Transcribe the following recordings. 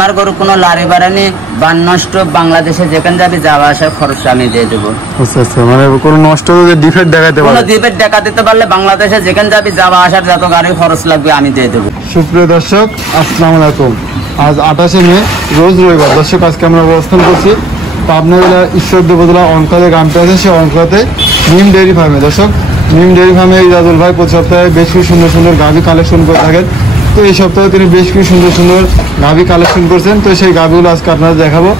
আমার গরু কোনো লারি ভাড়া নেই, বান নষ্ট, বাংলাদেশে যেখানে যাবি যাওয়া আসার খরচ আমি দিয়ে দেবো। মানে কোনো নষ্ট ডিফেক্ট দেখাতে পারলে, কোনো ডিফেক্ট দেখা দিতে পারলে বাংলাদেশে যেখানে যাবি যাওয়া আসার যত গাড়ি খরচ লাগবে আমি দিয়ে দেবো। সুপ্রিয় দর্শক, আসসালামু আলাইকুম। আজ 28শে মে, রোজ রবিবার। দর্শক, আজকে আমরা অবস্থান করছি পাবনা জেলার ঈশ্বরদী উপজেলা অনকাতে গ্রামটা আছে, সেই অনকাতে নিম ডেয়ারি ফার্মে। দর্শক, নিম ডেয়ারি ফার্মে ইজাজুল ভাই প্রতি সপ্তাহে বেশ কিছু সুন্দর সুন্দর গাভী কালেকশন করে থাকেন। তো এই সপ্তাহে তিনি বেশ কিছু সুন্দর সুন্দর গাভী কালেকশন করছেন। তো সেই গাভীগুলো আজকে আপনারা দেখাবো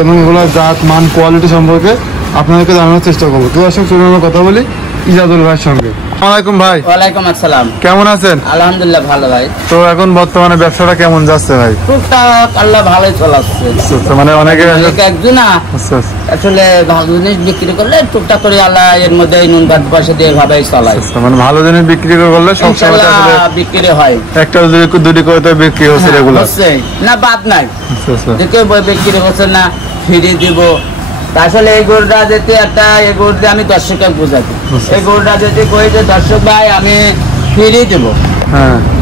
এবং এগুলোর জাত, মান, কোয়ালিটি সম্পর্কে আপনাদেরকে জানানোর চেষ্টা করবো। তো দর্শক, চলুন আমরা কথা বলি ইজাজুল ভাইয়ের সঙ্গে। আসসালামাইকুম ভাই। ওয়ালাইকুম আসসালাম। কেমন আছেন? আলহামদুলিল্লাহ ভালো ভাই। তো এখন বর্তমানে ব্যবসাটা কেমন যাচ্ছে ভাই? টুকটাক আল্লাহ ভালোই চলাচ্ছে। মানে অনেকে একজন আসলে ভালো জিনিস বিক্রি করলে টুকটাক করে আল্লাহ এর মধ্যে নুন ভাত পয়সা দিয়ে ভাবেই চলায়। মানে ভালো জিনিস বিক্রি করলে সবসময় বিক্রি হয়, একটা দুটি করে তো বিক্রি হচ্ছে রেগুলার, না বাদ নাই। কেউ বিক্রি হচ্ছে না, ফিরে দিব। আসলে এই গরুটা যেতে একটা, এই গরুটা আমি দর্শককে বুঝাতে, এই গরুটা যেতে কই যে দর্শক ভাই আমি ফিরে দেবো,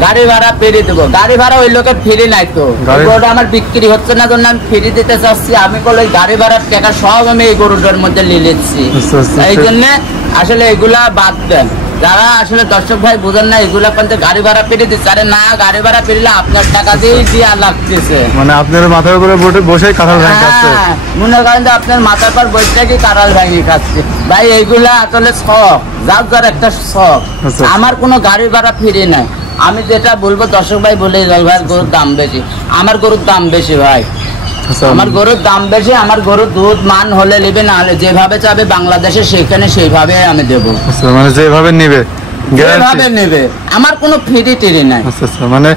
গাড়ি ভাড়া ফিরে দেবো। গাড়ি ভাড়া ওই লোকের ফিরে নাই, তো গরুটা আমার বিক্রি হচ্ছে না, জন্য আমি ফিরে দিতে চাচ্ছি। আমি বলে গাড়ি ভাড়ার টাকা সব আমি এই গরুটার মধ্যে নিয়ে নিচ্ছি। এই জন্য আসলে এগুলা বাদ দেন। যারা আসলে দর্শক ভাই বুঝেন না, এগুলা কিন্তু গাড়ি ভাড়া ফিরে দিচ্ছে। আরে না, গাড়ি ভাড়া ফিরলে আপনার টাকা দিয়ে দিয়া লাগতেছে। মানে আপনার মাথার উপরে বসে কাঁঠাল ভাঙি খাচ্ছে, মনে করেন যে আপনার মাথার পর বসে কি কাঁঠাল ভাঙি খাচ্ছে। ভাই এইগুলা আসলে শখ, যার যার একটা শখ। আমার কোনো গাড়ি ভাড়া ফিরে নাই। আমি যেটা বলবো দর্শক ভাই বলে ভাই গরুর দাম বেশি, আমার গরুর দাম বেশি ভাই। আমার গরুর দাম বেশি, আমার গরুর দুধ মান হলে নেবে, না হলে যেভাবে চাবে বাংলাদেশে সেখানে সেইভাবে আমি দেবো। মানে যেভাবে নেবে নেবে, আমার কোনো ফিরি টিরি নাই। মানে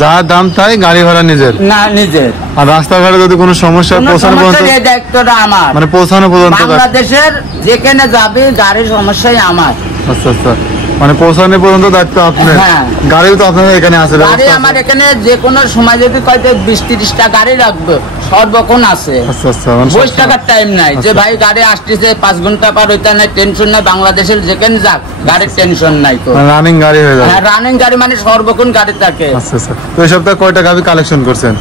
যা দাম তাই, গাড়ি ভাড়া নিজের না নিজের। আর রাস্তাঘাটে যদি কোনো সমস্যা পৌঁছানো পর্যন্ত এই দায়িত্বটা আমার, মানে পৌঁছানো পর্যন্ত বাংলাদেশের যেখানে যাবে গাড়ির সমস্যাই আমার। আচ্ছা আচ্ছা, মানে পৌঁছানো পর্যন্ত দায়িত্ব আপনার। গাড়িও তো আপনাদের এখানে আছে, গাড়ি আমার এখানে যে কোনো সময় যদি কয়তো 20-30টা গাড়ি রাখবে সর্বক্ষণ আছে। আচ্ছা আচ্ছা, 20 টাকার টাইম নাই যে ভাই গাড়ি আসতেছে 5 ঘন্টা পার হইতে নাই, টেনশন নাই। বাংলাদেশের যেখানে যাক গাড়ির টেনশন নাই, তো রানিং গাড়ি হয়ে যায়। হ্যাঁ, রানিং গাড়ি মানে সর্বক্ষণ গাড়ি থাকে। আচ্ছা আচ্ছা, তো এই সপ্তাহে কয়টা গাড়ি কালেকশন করছেন?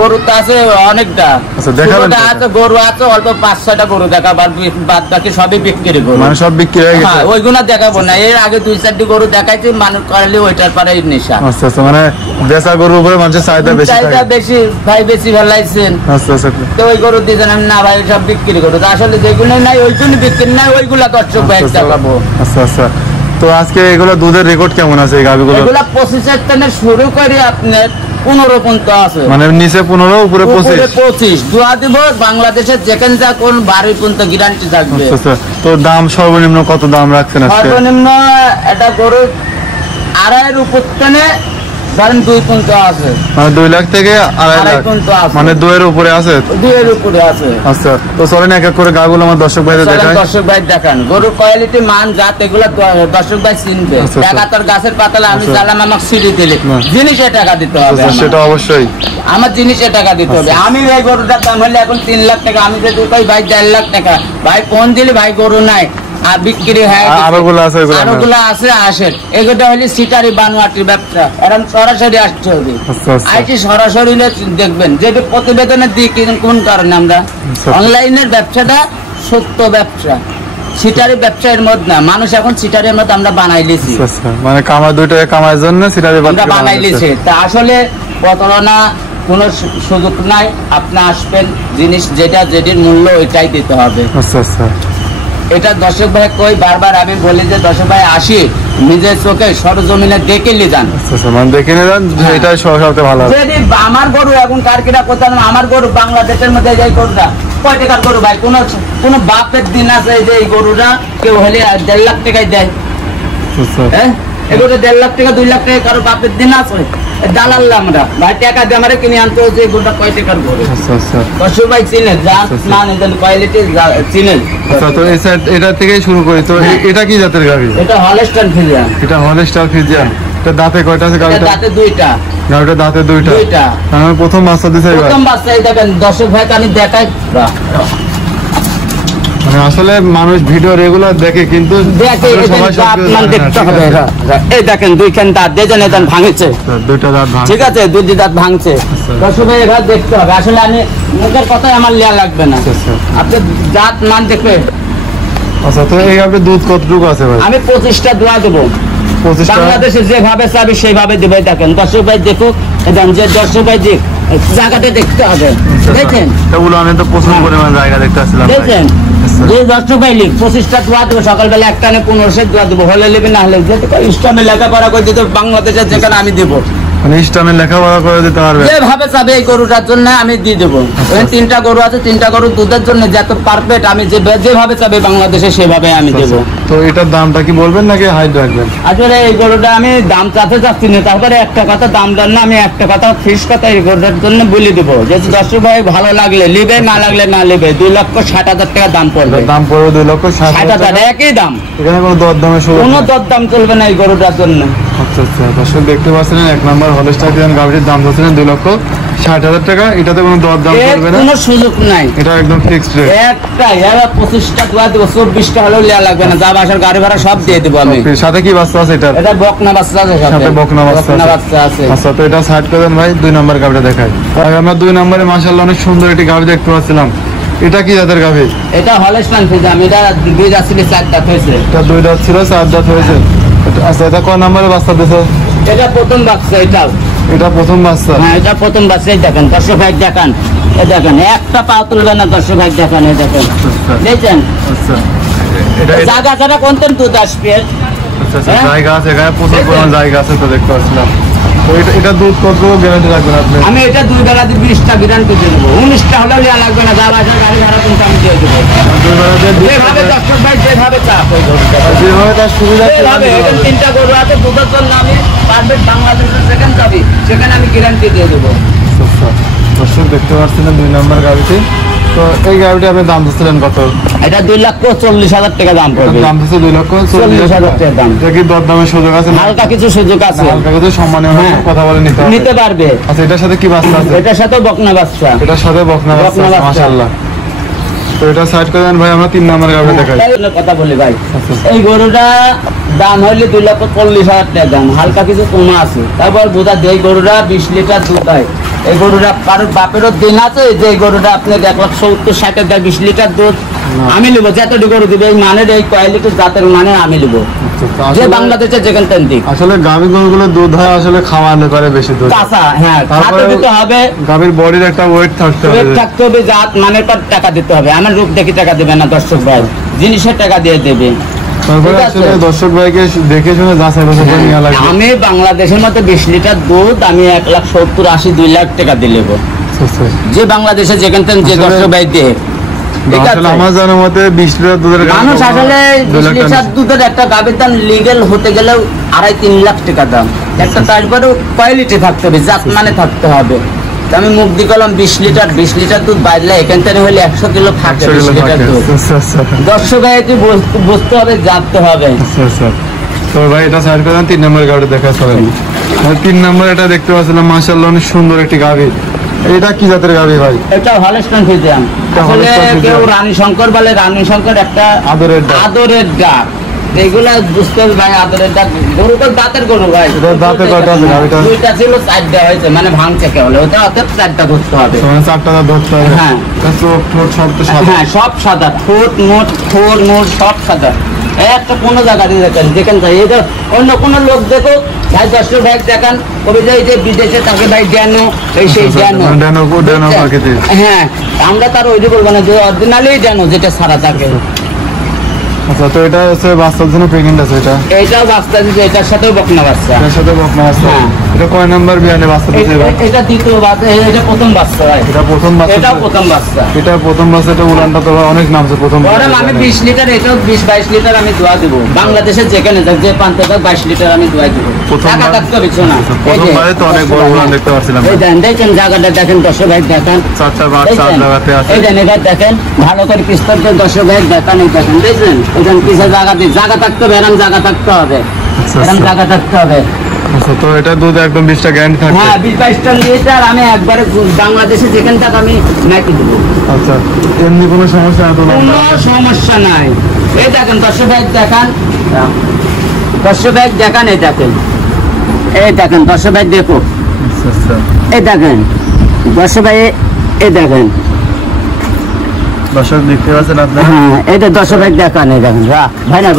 গরু তো আছে অনেকটা। আচ্ছা, দেখাবেন? আছে গরু আছে অল্প 5-6টা গরু দেখাবার, বাদ বাকি সবই বিক্রি করব। মানে সব বিক্রি হয়ে গেছে? হ্যাঁ, ওইগুলা দেখাবো না। এর আগে 2-4টি গরু দেখাইছি, মানুষ করলে ওইটার পরে নেশা। আচ্ছা আচ্ছা, মানে বেচা গরুর উপরে মানুষের চাহিদা বেশি, চাহিদা বেশি ভাই, বেশি ভালাইছেন। আচ্ছা আচ্ছা, তো ওই গরু দিয়েছেন আমি, না ভাই সব বিক্রি করবো। আসলে যেগুলো নাই ওইগুলো বিক্রি নাই, ওইগুলা দর্শক ভাই দেখাবো। আচ্ছা আচ্ছা, তো আজকে এগুলো দুধের রেকর্ড কেমন আছে এই গাভিগুলো? এগুলা 25 থেকে শুরু করে আপনার 15 পর্যন্ত আছে। মানে নিচে 15, উপরে 25 দোয়া দিব। বাংলাদেশের যেখানে যা কোন বাড়ি পর্যন্ত গ্যারান্টি থাকবে। আচ্ছা, তো দাম সর্বনিম্ন কত দাম রাখছেন আজকে? সর্বনিম্ন এটা গরু 2.5 উপর থেকে ধরেন 2 পর্যন্ত আছে। মানে 2 লাখ থেকে 2.5 লাখ পর্যন্ত আছে, মানে 2 এর উপরে আছে। 2 এর উপরে আছে। আচ্ছা, তো চলেন এক এক করে গাভিগুলো আমার দর্শক ভাইদের দেখাই। দর্শক ভাই দেখান গরুর কোয়ালিটি, মান, জাত এগুলো দর্শক ভাই চিনবে। টাকা তোর গাছের পাতালে আমি চালাম, আমাকে সিঁড়ি দিলে জিনিসে টাকা দিতে হবে। সেটা অবশ্যই আমার জিনিসে টাকা দিতে হবে। আমি এই গরুটার দাম হলে এখন 3 লাখ টাকা, আমি যদি কই ভাই 4 লাখ টাকা, ভাই ফোন দিলে ভাই গরু নাই আর বিক্রি হয়, আরোগুলো আছে আসেন। এগুলো হলে সিটারি বানোয়াটি ব্যবসা, এরকম সরাসরি আসতে হবে। আইটি সরাসরি দেখবেন যে প্রতিবেদনের দিই কোন কারণে আমরা অনলাইনের ব্যবসাটা সত্য ব্যবসা, সিটারি ব্যবসার মধ্যে না। মানুষ এখন সিটারের মধ্যে আমরা বানাই লিছি, মানে কামাই 2 টাকা কামার জন্য সিটারি আমরা বানাই লিছি। তা আসলে প্রতারণা কোনো সুযোগ নাই। আপনি আসবেন, জিনিস যেটা যেটির মূল্য ওইটাই দিতে হবে। আচ্ছা আচ্ছা, এটা দর্শক ভাই কই বারবার আমি বলি যে দর্শক ভাই আসি নিজের চোখে সরজমিনে দেখে নিয়ে যান। মানে দেখে নিয়ে যান, এটাই সবচেয়ে ভালো। যদি আমার গরু এখন কারকিরা কোথাও, আমার গরু বাংলাদেশের মধ্যে যাই গরুটা কয় টাকার গরু ভাই? কোন বাপের দিন আছে যে এই গরুটা কেউ হলে 1.5 লাখ টাকায় দেয়? হ্যাঁ, এগুলো 1.5 লাখ টাকা 2 লাখ টাকা কারো বাপের দিন আছে? দালাল আমরা ভাই, টাকা দিয়ে আমরা কিনে আনতে হচ্ছে গরুটা কয় টাকার গরু। দর্শক ভাই চিনেন, যা মান কোয়ালিটি চিনেন। আচ্ছা, তো এটা থেকেই শুরু করি। তো এটা কি জাতের গাভি? এটা হলস্টাইন ফ্রিজিয়ান। এটা হলস্টাইন ফ্রিজিয়ান। এটা দাঁতে কয়টা আছে গাভিটা? দাঁতে 2টা। গাভিটা দাঁতে 2টা। আমি প্রথম বাচ্চা দিছে, প্রথম বাচ্চা। এই দেখেন দর্শক ভাই আমি দেখাই, মানে আসলে মানুষ ভিডিও রেগুলার দেখে কিন্তু দেখে সবাই দাঁত সবকিছু মান জানে না, দেখতে ঠিক হবে। আছে? এই দেখেন দুইখান দাঁত দেখেন এই দাঁত ভাঙেছে, দুইটা দাঁত ভাঙা। ঠিক আছে, দুই দাঁত ভাঙছে। দর্শক ভাই এবার দেখতে হবে, আসলে আমি মুখের কথাই আমার লিয়া লাগবে না, আচ্ছা। আপনি দাঁত মান দেখবে। আচ্ছা, তো এই গাভীর দুধ কতটুকু আছে ভাই? আমি 25টা দোয়া দেবো, 25টা। বাংলাদেশে যেভাবে চাবি সেইভাবে দেবে। দেখেন দর্শক ভাই দেখুক, দেখেন যে দর্শক ভাই দেখ জায়গাটা দেখতে হবে, দেখেন তো উলানে তো প্রচুর পরিমাণ জায়গা দেখতে আসছিলাম ভাই। দেখেন আচ্ছা। যে দর্শক ভাই লিখ 25টা দোয়া দেবো, সকালবেলা একটা নে 1500 দোয়া দেবো, হলে নেবে না হলে যেতে ইসলামে লেখাপড়া করে দিতে বাংলাদেশে যেখানে আমি দেবো, মানে ইসলামে লেখাপড়া করে দিতে পারবে। যেভাবে চাবে এই গরুটার জন্য আমি দিয়ে দেবো। ওখানে 3টা গরু আছে, 3টা গরু দুধের জন্য যত পারফেক্ট, আমি যেভাবে চাবে বাংলাদেশে সেভাবে আমি দেবো। তো এটার দামটা কি বলবেন নাকি হাইট রাখবেন? আসলে এই গরুটা আমি দাম চাতে চাচ্ছি না, তারপরে একটা কথা দাম দেন না, আমি একটা কথা ফিস কথা এই গরুটার জন্য বলে দেবো, যে দর্শক ভাই ভালো লাগলে লিবে, না লাগলে না লিবে। 2,60,000 টাকা দাম পড়বে। দাম পড়বে 2,60,000 60,000 একই দাম, এখানে কোনো দরদামের সুযোগ কোনো নেই। দরদাম চলবে না এই গরুটার জন্য। আচ্ছা আচ্ছা, দর্শক দেখতে পাচ্ছেন 1 নম্বর হলস্টাইন গাভীর দাম হচ্ছে 2,60,000 টাকা। এটাতে কোনো দরদাম এর চলবে না, কোনো সুযোগ নাই, এটা একদম ফিক্সড রেট। একটাই। এবার 25টা দোয়া দেবো, 24টা হলেও লেয়া লাগবে না, যা বাসার গাড়ি ভাড়া সব দিয়ে দেবো আমি। সাথে কি বাচ্চা আছে এটা? এটা বকনা বাচ্চা আছে, সাথে বকনা বাচ্চা আছে। আচ্ছা, তো এটা সাইড করে দেন ভাই, 2 নম্বর গাভীটা দেখাই। আর আমরা 2 নম্বরে মাশাআল্লাহ অনেক সুন্দর একটি গাভী দেখতে পাচ্ছিলাম। এটা কি জাতের গাভী? এটা হলস্টাইন ফ্রিজিয়ান, এটা 2 দাঁত ছিল 4 দাঁত হয়েছে। এটা 2 দাঁত ছিল, 4 দাঁত হয়েছে। আচ্ছা, এটা কয় নম্বরে বাচ্চা দিছে? এটা প্রথম বাচ্চা, এটাও এটা প্রথম বাচ্চা। হ্যাঁ, এটা প্রথম বাচ্চা। এই দেখেন দর্শক ভাই দেখেন, এই দেখেন একটা পা তুলবে না দর্শক ভাই, দেখেন এই দেখেন, দেখছেন আচ্ছা, এটা জায়গা ছাড়া কোনতেন দুধ আসবে। আচ্ছা আচ্ছা, হ্যাঁ? জায়গা আছে, এখানে প্রচুর পরিমাণ জায়গা আছে, তো দেখতে পাচ্ছিলাম। তো এটা দুধ কত গ্যারান্টি রাখবেন আপনি? আমি এটা 2 বেলাতে 20টা গ্যারান্টি দিয়ে দেবো, 19টা হলেও নেওয়া লাগবে না, যা বাসার গাড়ি ভাড়া কিন্তু আমি দিয়ে দেবো। 2 বেলাতে যেভাবে দর্শক ভাই যেভাবে চাপ ওই গরুটা। যেভাবে তার সুবিধা যেভাবে এখানে 3টা গরু আছে, দুধের জন্য আমি পারফেক্ট বাংলাদেশের যেখানে যাবি সেখানে আমি গ্যারান্টি দিয়ে দেবো। দর্শক দেখতে পাচ্ছেন 2 নম্বর গাড়িতে। তো এই গাড়িটা আপনি দাম দিচ্ছিলেন কত? এটা 2,40,000 টাকা দাম পড়বে। দাম দিচ্ছে 40,000 টাকা দাম। এটা কি দরদামের সুযোগ আছে? হালকা কিছু সুযোগ আছে, হালকা কিছু সম্মানীয় হ্যাঁ। কথা বলে নিতে পারবে। আচ্ছা, এটার সাথে কি বাচ্চা আছে? এটার সাথে বকনা বাচ্চা। এটার সাথে বকনা বাচ্চা বকনা আছে, বাচ্চা। মাশাআল্লাহ। তো এটা সাইড করে দেন ভাই, আমরা 3 নম্বর গাড়ি দেখাই। তাই জন্য কথা বলি ভাই, আচ্ছা। এই গরুটা দাম হইলে 2,40,000 টাকা দাম, হালকা কিছু কমা আছে। তারপর বোঝা এই গরুটা 20 লিটার দুধ হয়। এই গরুটা কারোর বাপেরও দিন আছে যে এই গরুটা আপনি 1,70-60 দেয় 20 লিটার দুধ আমি নেবো, যতটি গরু দিবে এই মানের এই কোয়ালিটি জাতের মানে আমি নেবো, যে বাংলাদেশে যেখানে তেন দিক। আসলে গাভী গরুগুলো দুধ হয় আসলে খাওয়ানো করে বেশি দুধ। কাঁচা, হ্যাঁ, তারপরে খাতে দিতে হবে, গাভীর বডির একটা ওয়েট থাকতে হবে। ওয়েট থাকতে হবে, জাত মানের পর টাকা দিতে হবে। আমার রূপ দেখে টাকা দেবে না দর্শক ভাই, জিনিসের টাকা দিয়ে দেবে। তারপরে ঠিক আছে? আসলে দর্শক ভাইকে দেখে শুনে যাচাই বাছাই করে নেওয়া লাগবে। আমি বাংলাদেশের মধ্যে 20 লিটার দুধ আমি 1,70-80-2 লাখ টাকা দিলে আচ্ছা। যে বাংলাদেশে যেখান থেকে যে আসলে- দর্শক ভাই দিয়ে। ঠিক আছে? আসলে আমার জানার মতে 20 লিটার দুধের গাভী মানুষ আসলে 2 20 লাখ টাকা লিটার দুধের একটা গাভীর দাম লিগেল হতে গেলেও 2.5-3 লাখ টাকা দাম। একটা তারপরেও কোয়ালিটি থাকতে হবে, জাত মানে থাকতে হবে। তো আমি মুখ দিয়ে করলাম 20 লিটার দুধ বাজলে এখান থেকে হলে 100 কিলো থাকে 20 লিটার দুধ। আচ্ছা। দর্শক ভাইকে বুঝতে হবে, জানতে হবে। আচ্ছা। তো ভাই এটা সাইড করে দেন, 3 নম্বর গাড়ি দেখা চলেন। 3 নম্বর এটা দেখতে পাচ্ছিলাম মাশাআল্লাহ অনেক সুন্দর একটি গাভী। এটা কি জাতের গাভী ভাই? এটা হলস্টাইন ফ্রিজিয়ান। আসলে হলস্টাইন ফ্রিজিয়ান। কেউ রানী শঙ্কর বলে, রানী শঙ্কর একটা আদরের ডাক। এগুলা বুঝতে হবে ভাই, আদরের ডাক। গরু তো দাঁতের গরু ভাই, এটার দাঁতে কয়টা আছে গাভীটা? 2টা ছিল, 4টা হয়েছে, মানে ভাঙছে কেবল, ওটা অর্থাৎ 4টা ধরতে হবে। মানে 4টা দাঁত ধরতে হবে। হ্যাঁ। তা চোখ ঠোঁট সব তো সাদা। হ্যাঁ, সব সাদা, ঠোঁট মোট সব সাদা। একটা কোনো জায়গা দিয়ে দেখেন, দেখেন ভাই, এটা অন্য কোনো লোক দেখো ভাই, দর্শক ভাই দেখান, কবি যে এই যে বিদেশে থাকে ভাই ড্যানো, এই সেই ড্যানো। ড্যানো প্রকৃতির। হ্যাঁ, আমরা তার ওই যে বলবো না, যে অরিজিনালি ড্যানো যেটা সারা থাকে। আচ্ছা, তো এটা হচ্ছে বাচ্চার জন্য প্রেগনেন্ট আছে এটা? এইটাও বাচ্চা দিচ্ছে, এটার সাথেও বকনা বাচ্চা। এটার সাথে বকনা বাচ্চা। হ্যাঁ। এটা কয় নাম্বার বিয়ানে বাচ্চা দিচ্ছে ভাই? এটা দ্বিতীয় বাচ্চা, এটা প্রথম বাচ্চা ভাই। এটা প্রথম বাচ্চা। এটাও প্রথম বাচ্চা। এটা প্রথম বাচ্চা। এটা উলানটা তো ভাই অনেক নামছে প্রথম বরং আমি 20 লিটার, এটাও 20-22 লিটার আমি দোয়া দেবো। বাংলাদেশের যেখানে যাক, যে প্রান্তে যাক 22 লিটার আমি দোয়া দেবো। টাকা থাকতে হবে না। প্রথমবারে তো অনেক বড় উলান দেখতে পাচ্ছিলাম। এই দেখেন জায়গাটা দেখেন, দর্শক ভাই দেখেন, 4টা বাচ্চা 4 জায়গাতে আছে। এই এবার দেখেন ভালো করে পিস্তল দিয়ে দর্শক ভাই দেখেন, এই দেখেন দেখছেন, এখানে কিসের জায়গা থাকতে হবে, এরকম জায়গা থাকতে হবে, আচ্ছা। এরকম জায়গা থাকতে হবে। আচ্ছা, তো এটা দুধ একদম 20টা গ্যারান্টি থাকবে? হ্যাঁ 20-22টা গ্যারান্টি থাকবে। হ্যাঁ 20-22টা লিটার আমি একবারে বাংলাদেশে যেখান থেকে আমি নাকি দেবো। আচ্ছা, এমনি কোনো সমস্যা না তো? কোনো সমস্যা নাই। এই দেখেন 10 ব্যাগ দেখান, 10 ব্যাগ দেখান, এই দেখেন, এই দেখেন 10 ব্যাগ দেখো, আচ্ছা, এই দেখেন 10 ব্যাগ, এই দেখেন। দর্শক দেখতে পাচ্ছেন আপনারা? হ্যাঁ এটা 10 ব্যাগ দেখান, এই দেখেন। ভাই না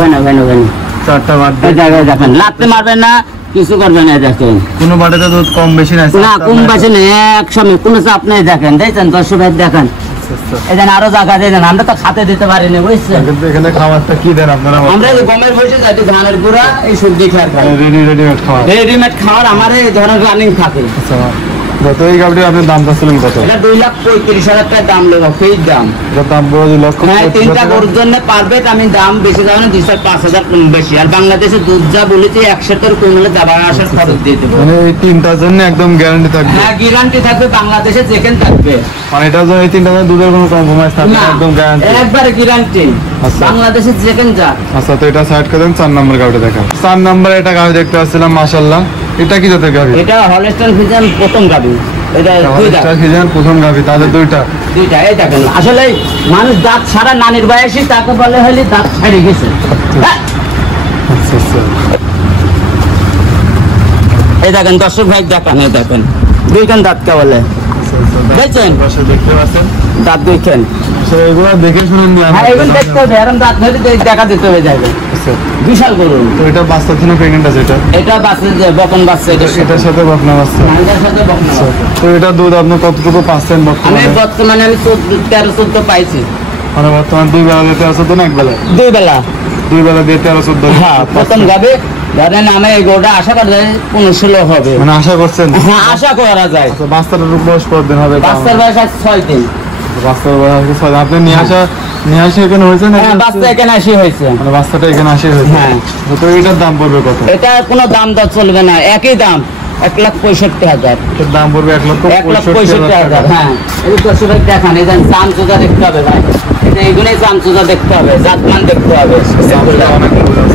4টা বাট এই জায়গায় দেখেন, লাগতে মারবেন না, কিছু করবেন না। দেখেন কোনো বাটেতে দুধ কম বেশি নাই? না কম বেশি নেই, একসঙ্গে কোনো চাপ নেই। দেখেন দেখছেন 10 ব্যাগ দেখান, এই দেন আরো জায়গা দিয়ে দেন। আমরা তো খাতে দিতে পারিনি, বুঝছেন? কিন্তু এখানে খাবারটা কি দেন আপনারা? আমরা এই গমের বসে যাই, ধানের গুঁড়া, এই সবজি খাওয়ার খাই, রেডিমেড খাবার। রেডিমেড খাওয়ার আমার এই ধরনের রানিং থাকে। আচ্ছা, যত এই গাড়ির আপনার দাম চাচ্ছিলেন কত? এটা 2,35,000 টাকা দাম লেগে, সেই দাম। এটার দাম পুরো 2,35,000 হ্যাঁ 3টা গরুর জন্য পারবে, আমি দাম বেশি যাবে না, 2,05,000 কম বেশি। আর বাংলাদেশে দুধ যা বলেছি 100 কমলে দাবার আসার খরচ দিয়ে দেবো। মানে এই 3টার জন্য একদম গ্যারান্টি থাকবে? হ্যাঁ গ্যারান্টি থাকবে, বাংলাদেশে যেখানে থাকবে। মানে এটার জন্য এই 3টার জন্য দুধের কোনো কম্প্রোমাইজ থাকবে না, একদম গ্যারান্টি? একবারে গ্যারান্টি, আচ্ছা। বাংলাদেশে যেখানে যা। আচ্ছা, তো এটা সাইড করে দেন। 4 নম্বর গাড়িটা দেখান। 4 নম্বরে এটা গাড়ি দেখতে পাচ্ছিলাম, মাশাআল্লাহ। এটা কি জাতের গাড়ি? এটা হলস্টাইন ফ্রিজিয়ান প্রথম গাবি। এটা দুইটা, সিজন প্রথম গাভি, তাদের দুইটা। এই দেখেন। আসলে মানুষ দাঁত ছাড়া নানির বয়সী তাকে বলে হলে দাঁত ছাড়িয়ে গেছে। আচ্ছা আচ্ছা, এই দেখেন 10 ভাই দেখান, এই দেখেন দুইখান দাঁত কে বলে, দেখছেন? দেখতে পাচ্ছেন দাঁত দুইখান। এগুলো দেখে শুনে নিয়ে হ্যাঁ এগুলো দেখতে হবে, এরকম দাঁত ধরে দেখা দিতে হয়ে যাবে। বিশাল গরু। তো এটা বাচ্চা ছিল, প্রেগনেন্ট আছে? এটা বাচ্চা, যে বকন বাচ্চা, এটার সাথে বকনা বাচ্চা। এটার সাথে বকনা বাচ্চা। তো এটা দুধ আপনি কতটুকু পাচ্ছেন বর্তমানে? আমি বর্তমানে 13-14 পাইছি। মানে বর্তমানে 2 বেলা দিয়ে 13-14 না এক বেলা? 2 বেলা। 2 বেলা দিয়ে 13-14। হ্যাঁ প্রথম গাবে ধরেন আমি এই গরুটা আশা করা যায় 15-16 হবে। মানে আশা করছেন? হ্যাঁ আশা করা যায়। আচ্ছা, বাচ্চাটার বয়স কতদিন হবে? বাচ্চার বয়স আজ 6 দিন। বাচ্চার বয়স 6 দিন। আপনি নিয়ে আসা এখানে হয়েছে না? হ্যাঁ বাচ্চা এখানে আসি হয়েছে। মানে বাচ্চাটা এখানে আসি হয়েছে? হ্যাঁ। তো এটার দাম পড়বে কত? এটা কোনো দাম দর চলবে না, একই দাম 1,65,000। এটার দাম পড়বে 1,65,000। হ্যাঁ এই 10 ভাই দেখান, এই দেন চাম চুজা দেখতে হবে ভাই, এটা এইগুলোই চাম চুজা দেখতে হবে, জাতমান দেখতে হবে।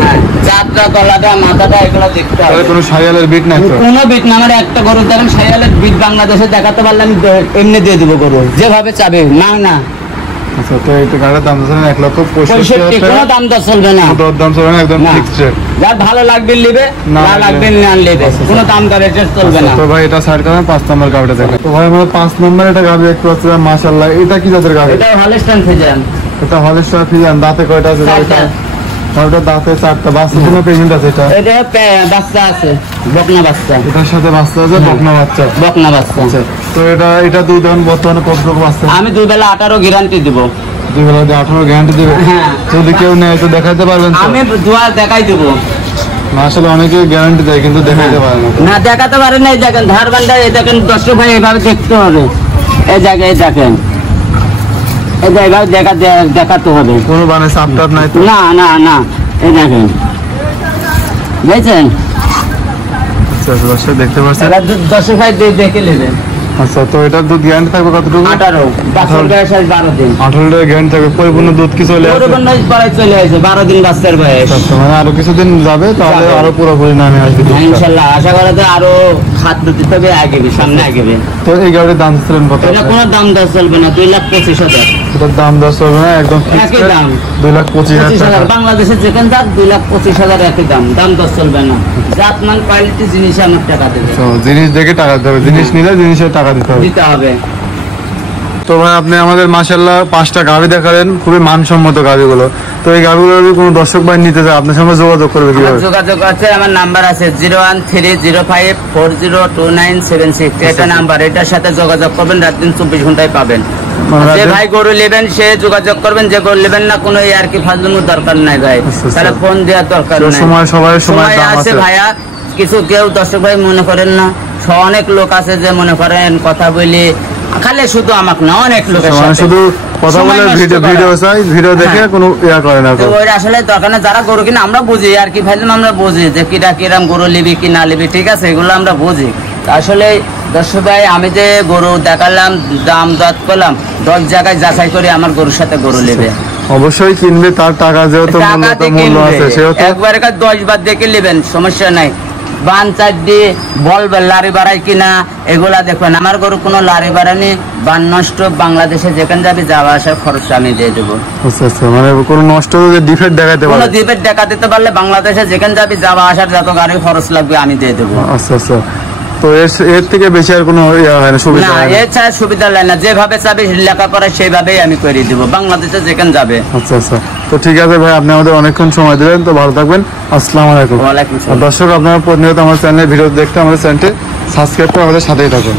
হ্যাঁ জাতটা, গলাটা, মাথাটা এগুলো দেখতে হবে। কোনো শাইয়ালের বিট নাই তো? কোনো বিট না। আমার একটা গরু ধরেন শাইয়ালের বিট বাংলাদেশে দেখাতে পারলে আমি এমনি দিয়ে দেবো গরু, যেভাবে চাবে। না আচ্ছা, তো এই গাড়ির দাম আছে 1,65,000, কোনো দাম দর চলবে না, দাম চলবে না, একদম না। Fixed rate. যার ভালো লাগবে নেবে, না না লাগবে না নেবে, কোনো দাম দর এটা চলবে না। তো ভাই এটা সাইড করেন, 5 নম্বর গাড়িটা দেখেন। তো ভাই আমরা 5 নম্বর এটা গাড়ি দেখতে পাচ্ছি, মাশাআল্লাহ। এটা কি জাতের গাড়ি? এটা হলস্টাইন ফ্রিজিয়ান। এটা হলস্টাইন ফ্রিজিয়ান। দাঁতে কয়টা আছে? 4টা। ওটা দাঁতে 4টা। বাচ্চা ছিল, প্রেগনেন্ট আছে? এটা বাচ্চা আছে, বকনা বাচ্চা। এটার সাথে বাচ্চা আছে, বকনা বাচ্চা। বকনা বাচ্চা। তো এটা দুধ এখন বর্তমানে কতটুকু বাচ্চা? আমি 2 বেলা 18 গ্যারান্টি দিব। 2 বেলা 18 গ্যারান্টি দিবে? হ্যাঁ। যদি কেউ নেয় তো দেখাইতে পারবেন? আমি দুয়া দেখাই দিব। আসলে অনেকে গ্যারান্টি দেয় কিন্তু দেখাইতে পারে না। না দেখাতে পারে না। এই দেখেন ধার বান্ধা, এই দেখেন 10 ভাই এইভাবে দেখতে হবে, এই জায়গায় এই দেখেন, এই জায়গায় দেখাতে হবে। কোনো মানে সাপটাপ নাই তো? না এই দেখেন, বুঝছেন? আচ্ছা আচ্ছা, দেখতে পাচ্ছেন। 10 ভাই দেখে নেবেন। আচ্ছা, তো এটার দুধ গ্যারান্টি থাকবে কতটুকু? 18। বাচ্চার বয়স আজ 12 দিন। 18 লিটার গ্যারান্টি থাকবে। পরিপূর্ণ দুধ কি চলে আসে? পরিপূর্ণ প্রায় চলে আসে, 12 দিন বাচ্চার বয়স। আচ্ছা, মানে আরো কিছুদিন যাবে, তাহলে যাবে। আরো পুরোপুরি নামে আসবে দুধটা। ইনশাআল্লাহ আশা করা যায় আরো খাদ্য দিতে হবে, আগেবে, সামনে আগেবে। তো এই গাড়ির দাম ছিলেন কত? এটা কোনো দাম দর চলবে না, 2,25,000। এটার দাম 10 হবে না, একদম একই দাম, 2,25,000 টাকা। 25,000। বাংলাদেশে যেখানে যাক 2,25,000 একই দাম, দাম দর চলবে না। জাতমান কোয়ালিটি জিনিস আমার টাকা দেবে, তো জিনিস দেখে টাকা দিতে হবে, জিনিস নিলে জিনিসের টাকা দিতে হবে। দিতে হবে। তো ভাই আপনি আমাদের মাশাআল্লাহ 5টা গাড়ি দেখালেন, খুবই মানসম্মত গাড়িগুলো। তো এই গাড়িগুলো যদি কোনো দর্শক ভাই নিতে চায় আপনার সঙ্গে যোগাযোগ করবে আমার কিভাবে? যোগাযোগ আছে, আমার নাম্বার আছে 01305402976। এটা নাম্বার, এটার সাথে যোগাযোগ করবেন, রাত দিন 24 ঘন্টায় পাবেন। যে ভাই গরু নেবেন সে যোগাযোগ করবেন, যে গরু নেবেন না কোনো আর কি ফাজলামোর দরকার নাই ভাই, তাহলে ফোন দেওয়ার দরকার নাই। সময় আছে ভাইয়া। কিছু কেউ দর্শক ভাই মনে করেন না, অনেক লোক আছে যে মনে করেন কথা বলি, খালি শুধু আমাকে না, অনেক লোকের সাথে শুধু কথা বলে ভিডিও চাই, ভিডিও দেখে কোনো ইয়া করে না। আসলে দরকার না, যারা গরু কিনা আমরা বুঝি আর কি ফাজলাম, আমরা বুঝি যে কিরাম গরু নিবি কি না নিবি, ঠিক আছে, এগুলো আমরা বুঝি। আসলে দর্শক ভাই আমি যে গরু দেখালাম, দাম দর করলাম, 10 জায়গায় যাচাই করে আমার গরুর সাথে গরু নেবে, অবশ্যই কিনবে, তার টাকা যেহেতু মূল্য আছে সেহেতু একবারে 10 বার দেখে নেবেন, সমস্যা নাই। বান চাড্ডি বলবে লারি বাড়াই কিনা এগুলা দেখবেন। আমার গরু কোনো লারি বাড়ানি, বান নষ্ট, বাংলাদেশে যেখানে যাবি যাওয়া আসার খরচ আমি দিয়ে দেবো। আচ্ছা আচ্ছা, মানে কোনো নষ্ট ডিফেক্ট দেখাতে কোনো পারলে, ডিফেক্ট দেখা দিতে পারলে বাংলাদেশে যেখানে যাবি যাওয়া আসার যত গাড়ি খরচ লাগবে আমি দিয়ে দেবো। আচ্ছা আচ্ছা, তো এর থেকে বেশি আর কোনো হয় না, সুবিধা না, হয় না? এছাড়া সুবিধা লাগে না, যেভাবে চাবি লেখাপড়া সেইভাবেই আমি করে দিব বাংলাদেশে যেখানে যাবে। আচ্ছা আচ্ছা, তো ঠিক আছে ভাই, আপনি আমাদের অনেকক্ষণ সময় দিলেন, তো ভালো থাকবেন। আসসালামু আলাইকুম। ওয়ালাইকুম আর আসসালাম। দর্শক, আপনারা প্রতিনিয়ত আমার চ্যানেলের ভিডিও দেখতে আমাদের চ্যানেলটি সাবস্ক্রাইব করে আমাদের সাথেই থাকুন।